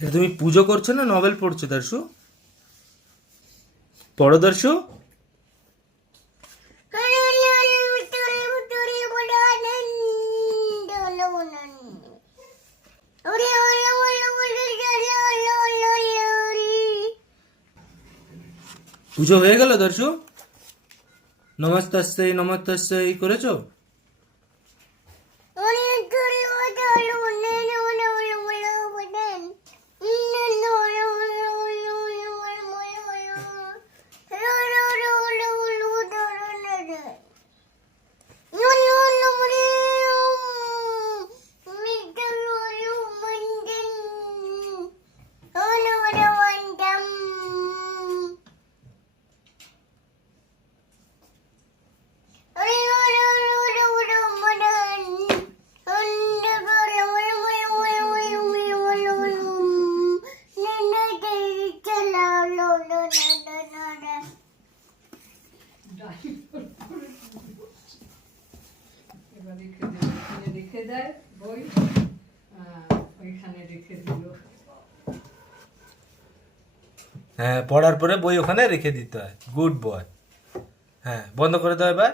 তুমি পুজো করছো না নভেল পড়ছো দর্শু? পড়ো দর্শু। পুজো হয়ে গেল দর্শু? নমস্তাস্যই নমস্তাস্যই করেছো? এবার রেখে দেয় বই, ওইখানে রেখে দিল। হ্যাঁ, পড়ার পরে বই ওখানে রেখে দিতে হয়। Good boy. হ্যাঁ, বন্ধ করে দাও এবার।